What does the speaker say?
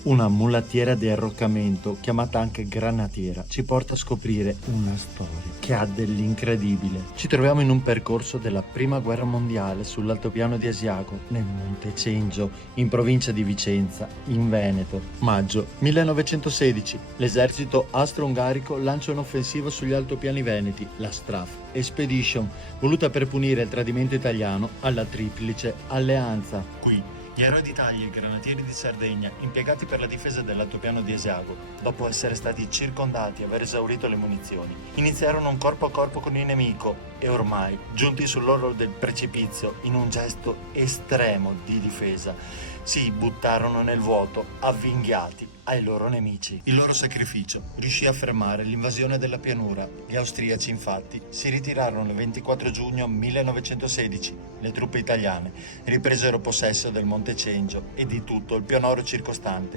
Una mulattiera di arroccamento, chiamata anche granatiera, ci porta a scoprire una storia che ha dell'incredibile. Ci troviamo in un percorso della Prima Guerra Mondiale sull'altopiano di Asiago, nel Monte Cengio, in provincia di Vicenza, in Veneto. Maggio 1916. L'esercito austro-ungarico lancia un'offensiva sugli altopiani veneti, la Straf Expedition, voluta per punire il tradimento italiano alla Triplice Alleanza. Qui gli eroi d'Italia e i granatieri di Sardegna, impiegati per la difesa dell'altopiano di Asiago, dopo essere stati circondati e aver esaurito le munizioni, iniziarono un corpo a corpo con il nemico e ormai, giunti sull'orlo del precipizio, in un gesto estremo di difesa, si buttarono nel vuoto, avvinghiati ai loro nemici. Il loro sacrificio riuscì a fermare l'invasione della pianura. Gli austriaci, infatti, si ritirarono il 24 giugno 1916. Le truppe italiane ripresero possesso del Monte Cengio e di tutto il pianoro circostante,